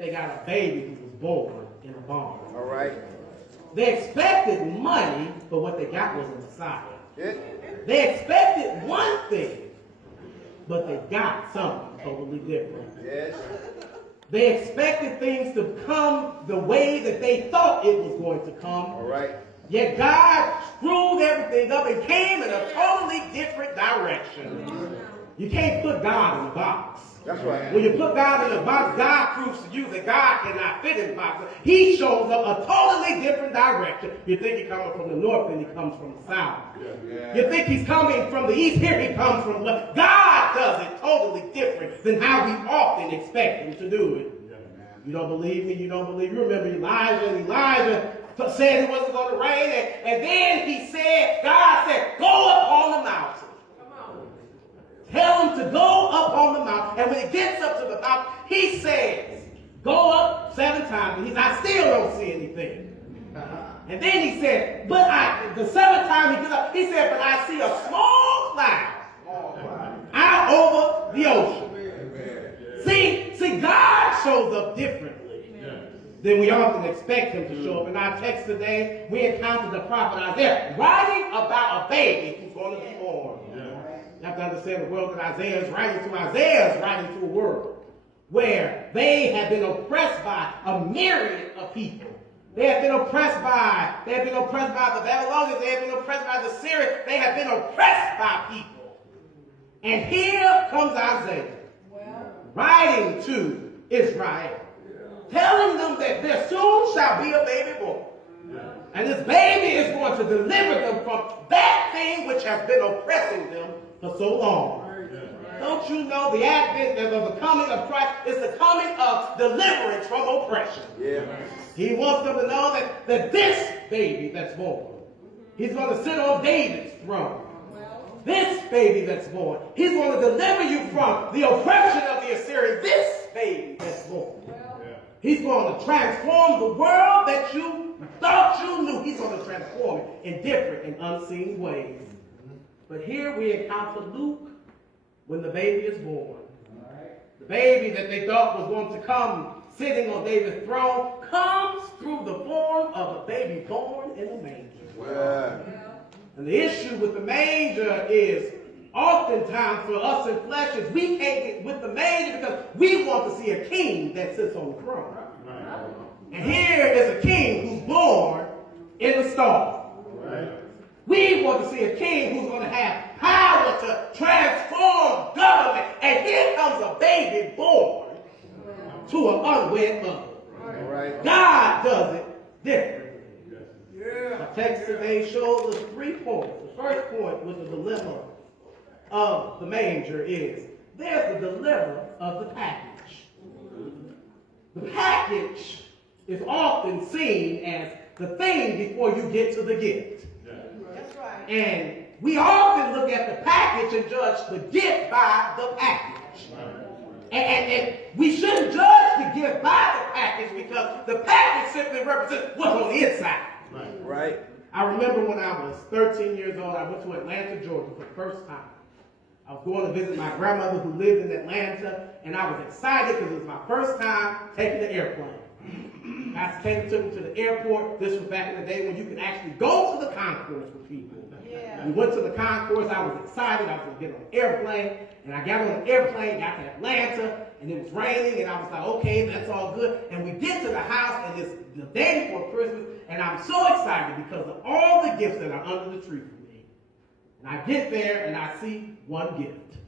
They got a baby who was born in a barn. All right. They expected money, but what they got was a Messiah. Yeah. They expected one thing, but they got something totally different. Yes. They expected things to come the way that they thought it was going to come. All right. Yet God screwed everything up and came in a totally different direction. You can't put God in a box. That's right. When you put God in a box, God proves to you that God cannot fit in the box. He shows up a totally different direction. You think he's coming from the north, then he comes from the south. Yeah. You think he's coming from the east, here he comes from the west. God does it totally different than how we often expect him to do it. You don't believe me? You don't believe me? You remember Elijah said it wasn't going to rain, and then God said, go up on the mountain. Tell him to go up on the mountain. And when he gets up to the mountain, he says, go up 7 times. And I still don't see anything. And then he said, the 7th time he gets up, he said, but I see a small cloud out over the ocean. See, God shows up differently than we often expect him to show up. In our text today, we encounter the prophet Isaiah writing about a baby who's going to be born. You have to understand the world that Isaiah is writing to a world where they have been oppressed by a myriad of people. They have been oppressed by the Babylonians. They have been oppressed by the Syrians. They have been oppressed by people. And here comes Isaiah writing to Israel, telling them that there soon shall be a baby born. And this baby is going to deliver them from that thing which has been oppressing them for so long. Don't you know the advent of the coming of Christ is the coming of deliverance from oppression? Yeah. He wants them to know that this baby that's born, he's going to sit on David's throne. This baby that's born, he's going to deliver you from the oppression of the Assyrians. This baby that's born, he's going to transform the world that you thought you knew. He's going to transform it in different and unseen ways. But here we encounter Luke when the baby is born. The baby that they thought was going to come sitting on David's throne comes through the form of a baby born in a manger. And the issue with the manger is oftentimes for us in flesh is we can't get with the manger because we want to see a king that sits on the throne. And here is a king who's born in the stall. We want to see a king who's going to have power to transform government. And here comes a baby born to an unwed mother. God does it different. The text today shows us 3 points. The first point with the dilemma of the manger is there's the dilemma of the package. The package is often seen as the thing before you get to the gift. That's right. And we often look at the package and judge the gift by the package. And we shouldn't judge the gift by the package because the package simply represents what's on the inside. Right. I remember when I was 13 years old, I went to Atlanta, Georgia for the first time. I was going to visit my grandmother who lived in Atlanta, and I was excited because it was my first time taking the airplane. I took me to the airport. This was back in the day when you could actually go to the concourse with people. We went to the concourse. I was excited. I was going to get on an airplane. And I got on the airplane, got to Atlanta, and it was raining. And I was like, okay, that's all good. And we get to the house, and it's the day before Christmas. And I'm so excited because of all the gifts that are under the tree for me. And I get there, and I see one gift.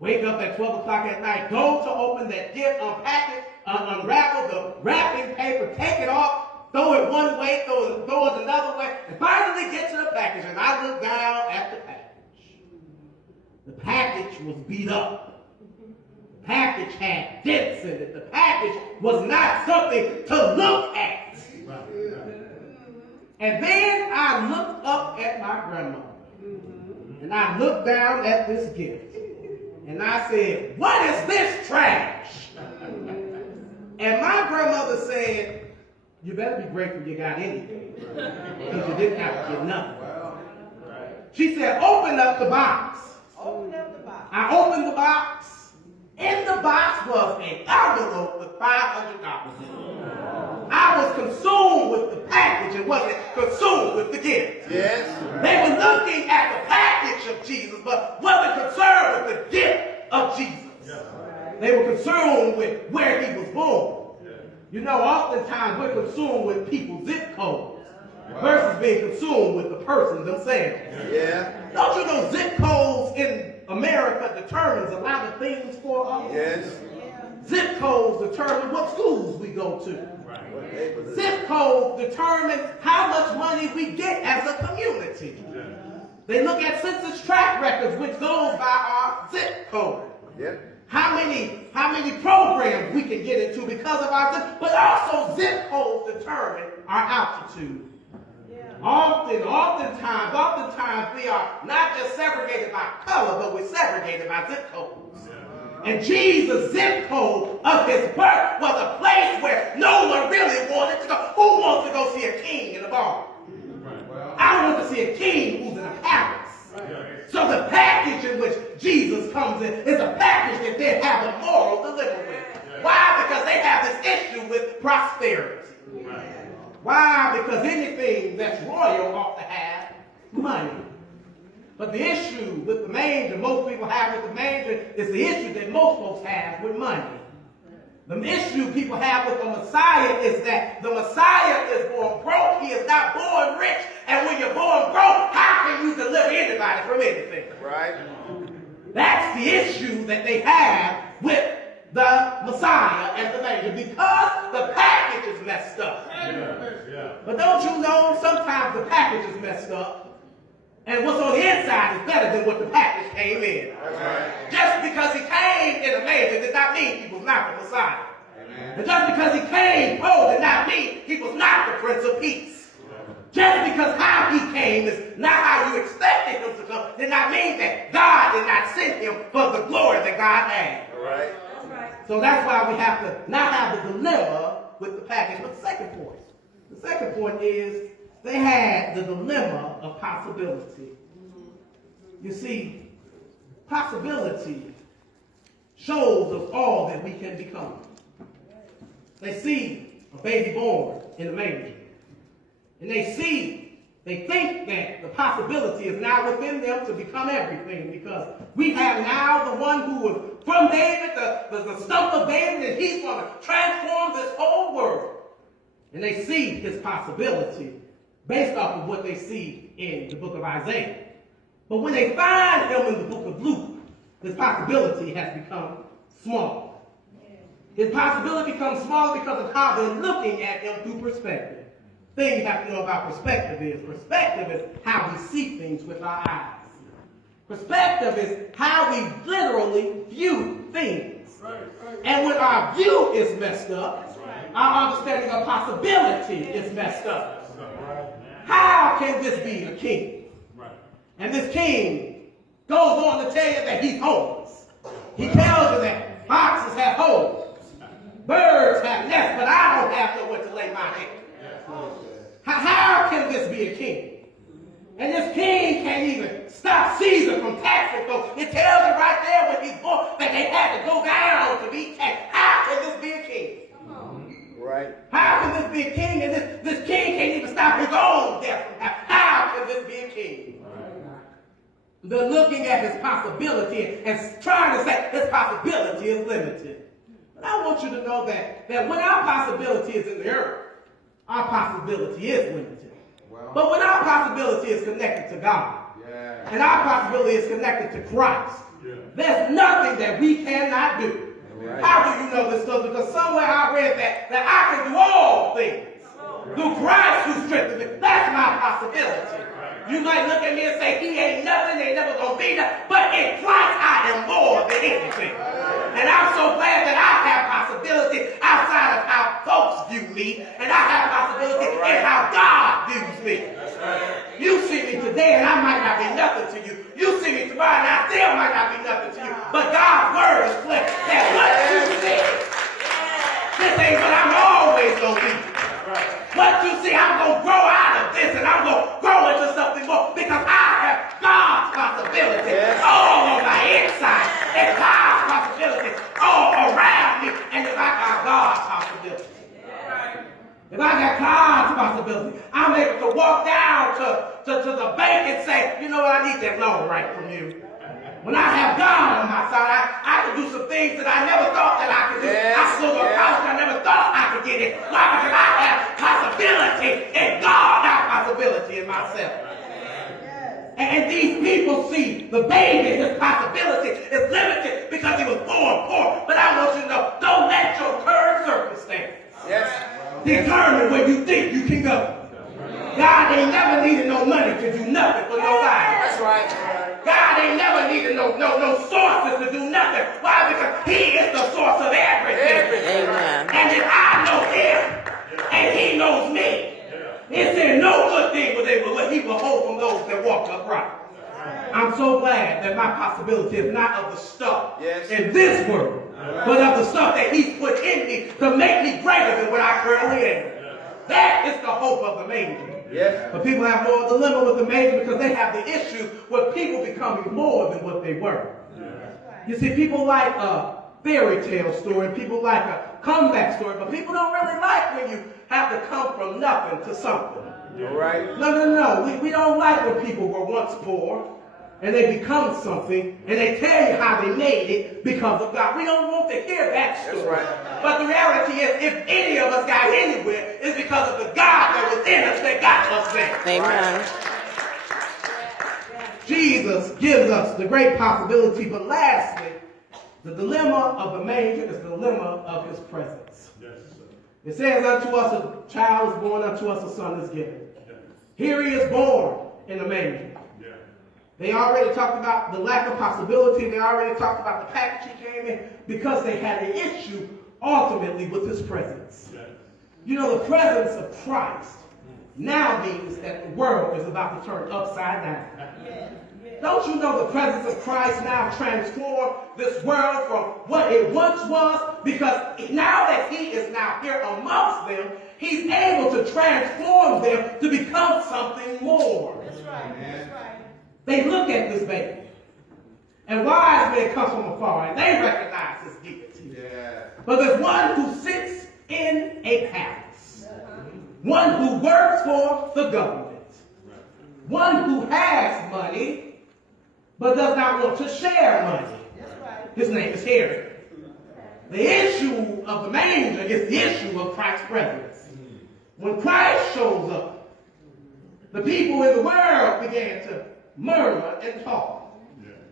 Wake up at 12 o'clock at night, go to open that gift, unpack it, unravel the wrapping paper, take it off, throw it one way, throw it another way, and finally get to the package. And I look down at the package. The package was beat up. The package had dents in it. The package was not something to look at. And then I looked up at my grandmother. And I looked down at this gift. And I said, what is this trash? And my grandmother said, you better be grateful you got anything. Because you didn't have to get nothing. She said, open up the box. I opened the box. In the box was an envelope with $500 in it. I was consumed with the package and wasn't consumed with the gift. Yes. They were looking at the package of Jesus, but wasn't concerned with the gift of Jesus. Yeah. They were concerned with where he was born. Yeah. You know, oftentimes we're consumed with people's zip codes versus being consumed with the person themselves. Yeah. Don't you know zip codes in America determines a lot of things for us? Yes. Zip codes determine what schools we go to. Right. Zip codes determine how much money we get as a community. Yeah. They look at census tract records, which goes by our zip code. Yep. How many programs we can get into because of our zip, but also zip codes determine our altitude. Oftentimes we are not just segregated by color, but we're segregated by zip codes. And Jesus' zip code of his birth was a place where no one really wanted to go. Who wants to go see a king in a bar? I want to see a king who's in a palace. So the package in which Jesus comes in is a package that they have a moral dilemma with. Why? Because they have this issue with prosperity. Why? Because anything that's royal ought to have money. But the issue with the manger, most people have with the manger, is the issue that most folks have with money. The issue people have with the Messiah is that the Messiah is born broke. He is not born rich. And when you're born broke, how can you deliver anybody from anything? Right. That's the issue that they have with the Messiah and the manger, because the package is messed up. Yeah. But don't you know, sometimes the package is messed up, and what's on the inside is better than what the package came in. That's right. Just because he came in a manger did not mean he was not the Messiah. Amen. And just because he came poor did not mean he was not the Prince of Peace. Just because how he came is not how you expected him to come did not mean that God did not send him for the glory that God had. All right. So that's why we have to not have the dilemma with the package. But the second point is they had the dilemma of possibility. You see, possibility shows us all that we can become. They see a baby born in a manger. And they think that the possibility is now within them to become everything, because we have now the one who was from David, the stump of David, and he's going to transform this whole world. And they see his possibility based off of what they see in the book of Isaiah. But when they find him in the book of Luke, his possibility has become small. His possibility becomes small because of how they're looking at him through perspective. The thing you have to know about perspective is how we see things with our eyes. Perspective is how we literally view things. And when our view is messed up, our understanding of possibility is messed up. How can this be a king? And this king goes on to tell you that he's homeless. He tells you that foxes have holes, birds have nests, but I don't have nowhere to lay my head. How can this be a king? And this king can't even stop Caesar from taxing folks. It tells you right there when he's born that they had to go down to be taxed. How can this be a king? Right. How can this be a king? And this king can't even stop his own death. How can this be a king? They're looking at his possibility and trying to say his possibility is limited. But I want you to know that when our possibility is in the earth, our possibility is limited. But when our possibility is connected to God, and our possibility is connected to Christ, there's nothing that we cannot do. Right. How do you know this stuff? Because somewhere I read that I can do all things through Christ who strengthens me. That's my possibility. You might look at me and say, he ain't nothing, ain't never going to be nothing. But in Christ, I am more than anything. And I'm so glad that I have possibility outside of how folks view me. And I have possibility in how God views me. You see me today and I might not be nothing to you. You see me tomorrow and I still might not be nothing to you. But God's word is clear that what you see, this ain't what I'm always going to be. What you see, I'm going to grow out of this and I'm going to grow into something more because I have God's possibility all on my inside. And God's possibility all around me. And if I got God's possibility, if I got God's possibility, I'm able to walk down to the bank and say, you know what, I need that loan right from you. When I have God on my side, I can do some things that I never thought that I could do. Yes, I can go to a college I never thought I could get in. Why? Because I have possibility in God, not possibility in myself. And these people see the baby, his possibility is limited because he was born poor. But I want you to know, don't let your current circumstances determine where you think you can go. God ain't never needed no money to do nothing for nobody. That's right. God ain't never needed no sources to do nothing. Why? Because he is the source of everything. Amen. And if I know him and he knows me, it said no good thing what he will hold from those that walk upright. I'm so glad that my possibility is not of the stuff in this world, but of the stuff that he's put in me to make me greater than what I currently am. That is the hope of the manger. Yes. But people have more dilemma with the manger because they have the issue with people becoming more than what they were. You see, people like a fairy tale story, people like a comeback story, but people don't really like when you have to come from nothing to something. All right. No. We don't like when people were once poor and they become something and they tell you how they made it because of God. We don't want to hear that story. That's right. But the reality is, if any of us got anywhere, it's because of the God that was in us that got us there. Amen. Jesus gives us the great possibility, but lastly, the dilemma of the manger is the dilemma of his presence. It says, unto us a child is born, unto us a son is given. Here he is born in the manger. They already talked about the lack of possibility. They already talked about the package he came in because they had an issue ultimately with his presence. You know, the presence of Christ now means that the world is about to turn upside down. Don't you know the presence of Christ now transformed this world from what it once was? Because now that he is now here amongst them, he's able to transform them to become something more. That's right. That's right. They look at this baby, and wise men come from afar, and they recognize his deity. But there's one who sits in a palace, one who works for the government, one who has money, but does not want to share money. His name is Herod. The issue of the manger is the issue of Christ's presence. When Christ shows up, the people in the world began to murmur and talk.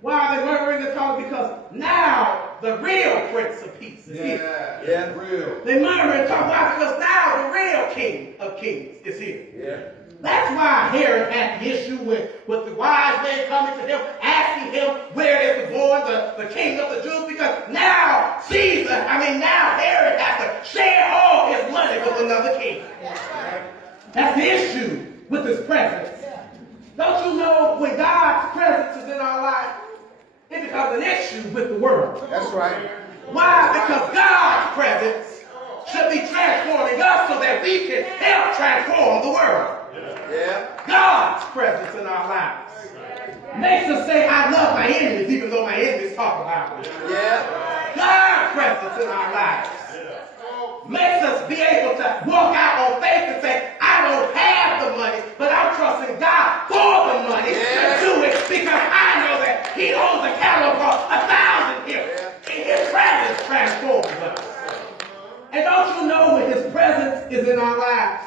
Why are they murmuring and talking? Because now the real Prince of Peace is here. Yeah, real. They murmur and talk. Why? Because now the real King of Kings is here. Yeah. That's why Herod had the issue with the wise men coming to him, asking him where is the born, the king of the Jews, because now now Herod has to share all his money with another king. That's the issue with his presence. Don't you know when God's presence is in our life, it becomes an issue with the world. That's right. Why? Because God's presence should be transforming us so that we can help transform the world. Yeah. God's presence in our lives makes us say, I love my enemies, even though my enemies talk about me. Yeah. God's presence in our lives makes us be able to walk out on faith and say, I don't have the money, but I'm trusting God for the money to do it because I know that he owns a cattle for 1,000 hills. And his presence transforms us. And don't you know when his presence is in our lives?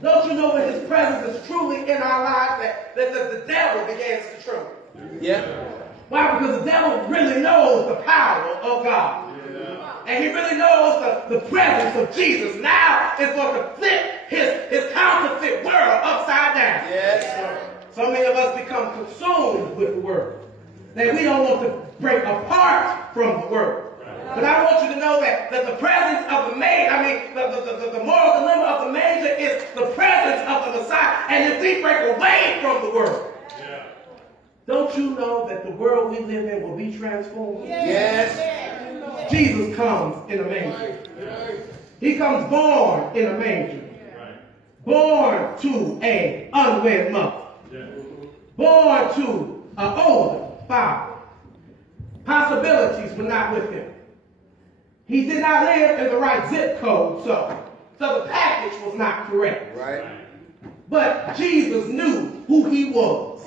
Don't you know when his presence is truly in our lives that the devil begins to tremble? Yeah. Why? Because the devil really knows the power of God. And he really knows the presence of Jesus. Now is going to flip his counterfeit world upside down. Yes. So many of us become consumed with the world that we don't want to break apart from the world. But I want you to know that the presence of the manger, the moral dilemma of the manger is the presence of the Messiah. And if we break away from the world, don't you know that the world we live in will be transformed? Yes. Jesus comes in a manger. He comes born in a manger. Born to an unwed mother. Born to an older father. Possibilities were not with him. He did not live in the right zip code, so the package was not correct. Right. But Jesus knew who he was.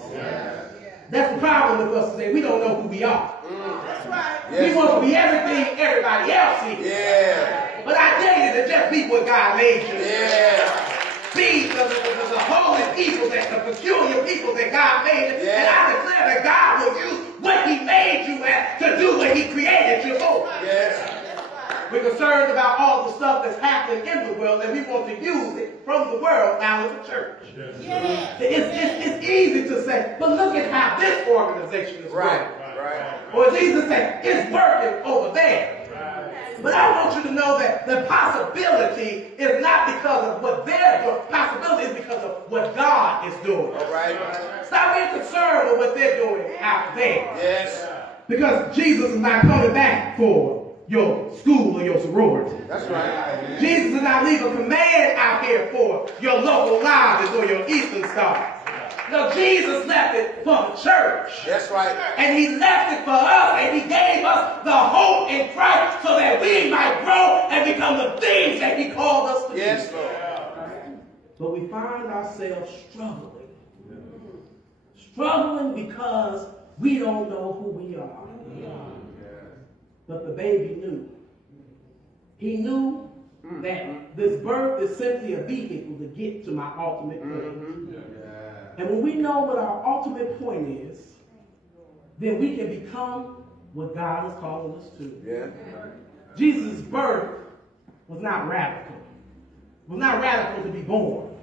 That's the problem with us today. We don't know who we are. That's right. Yes. We want to be everything everybody else is. Yeah. But I dare you to just be what God made you. Yeah. Be the holy people, the peculiar people that God made you. Yeah. And I declare that God will use what he made you as to do what he created you for. Yes. We're concerned about all the stuff that's happening in the world, and we want to use it from the world out of the church. Yeah. It's easy to say, but look at how this organization is Right. working. Right. Or it's easy to say, it's working over there. But I want you to know that the possibility is not because of what they're doing. Possibility is because of what God is doing. All right. Stop being concerned with what they're doing out there. Yes. Because Jesus is not coming back for your school or your sorority. That's right. Jesus did not leave a command out here for your local lodges or your Eastern Stars. No, Jesus left it for the church. That's right. And he left it for us, and he gave us the hope in Christ so that we might grow and become the things that he called us to be. Yes, Lord. But we find ourselves struggling. Struggling because we don't know who we are. But the baby knew. He knew that this birth is simply a vehicle to get to my ultimate point. And when we know what our ultimate point is, then we can become what God is calling us to. Yeah. Jesus' birth was not radical. It was not radical to be born.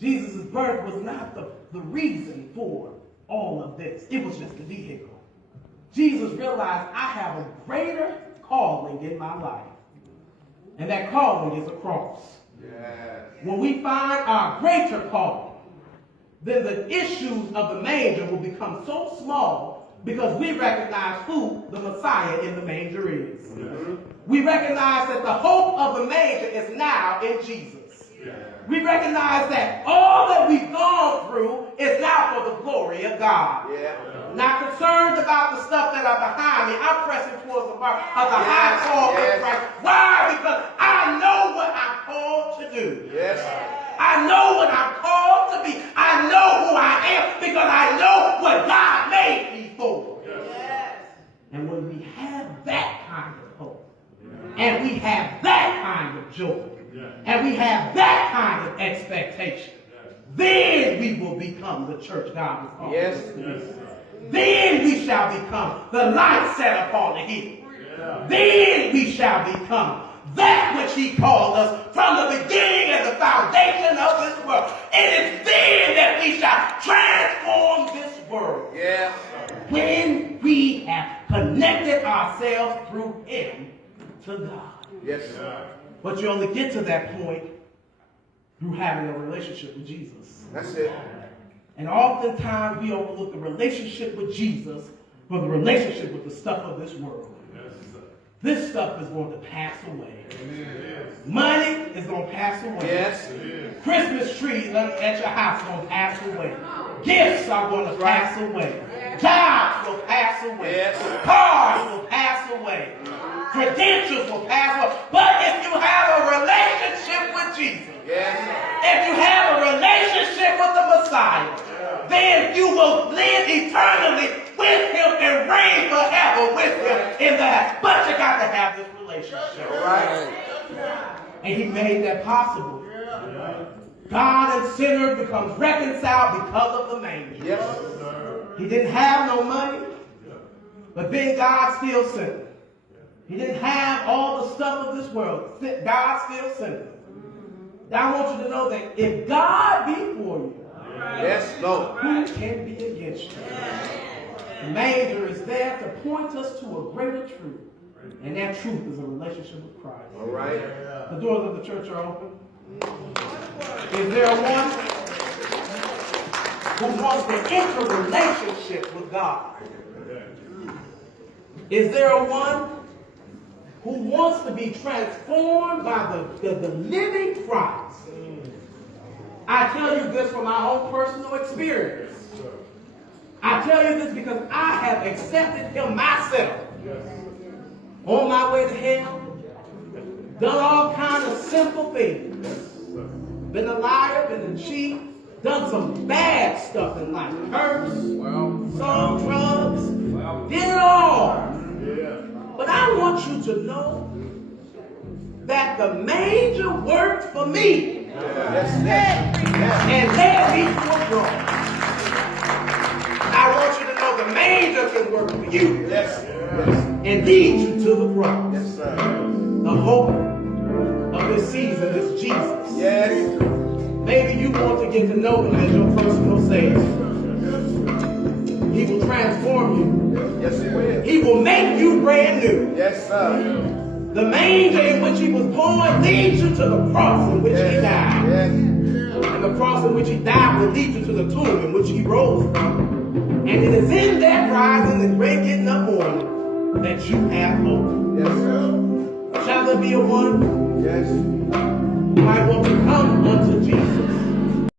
Jesus' birth was not the reason for all of this. It was just a vehicle. Jesus realized, I have a greater calling in my life. And that calling is a cross. Yes. When we find our greater calling, then the issues of the manger will become so small because we recognize who the Messiah in the manger is. We recognize that the hope of the manger is now in Jesus. We recognize that all that we've gone through is now for the glory of God. Yeah. Not concerned about the stuff that are behind me. I'm pressing towards the mark of the high call in Christ. Why? Because I know what I'm called to do. Yes. I know what I'm called to be. I know who I am because I know what God made me for. Yes. And when we have that kind of hope, and we have that kind of joy, and we have that kind of expectation, then we will become the church God has called us to be. Then we shall become the light set upon the hill. Then we shall become that which he called us from the beginning and the foundation of this world. It is then that we shall transform this world. Yeah. When we have connected ourselves through him to God. Yes. But you only get to that point through having a relationship with Jesus. That's it. And oftentimes we overlook the relationship with Jesus for the relationship with the stuff of this world. This stuff is going to pass away. Money is going to pass away. Yes. Christmas trees at your house are going to pass away. Gifts are going to pass away. Jobs will pass away. Yes. Cars will pass away. Credentials will pass away. But if you have a relationship with Jesus, Yes. if you have a relationship with the Messiah, then you will live eternally with him and reign forever with him in the house. But you got to have this relationship. All right. And he made that possible. God and sinner becomes reconciled because of the manger. Yes. He didn't have no money, but then God still sent him. He didn't have all the stuff of this world. God still sent him. Now I want you to know that if God be for you, Yes, Lord. who can be against you? The manger is there to point us to a greater truth. And that truth is a relationship with Christ. All right. The doors of the church are open. Is there one who wants to enter a relationship with God? Is there one who wants to be transformed by the living Christ? I tell you this from my own personal experience. I tell you this because I have accepted him myself. on my way to hell, done all kinds of simple things, been a liar, been a cheat, done some bad stuff in life, cursed, sold drugs, did it all. But I want you to know that the manger worked for me and led me to a cross. I want you to know the manger can work for you and lead you to the cross. The hope of this season is Jesus. Maybe you want to get to know him as your personal Savior. He will transform you. He will make you brand new. The manger in which he was born leads you to the cross in which he died. And the cross in which he died will lead you to the tomb in which he rose from. And it is in that rising and great getting up morning that you have hope. Shall there be a one?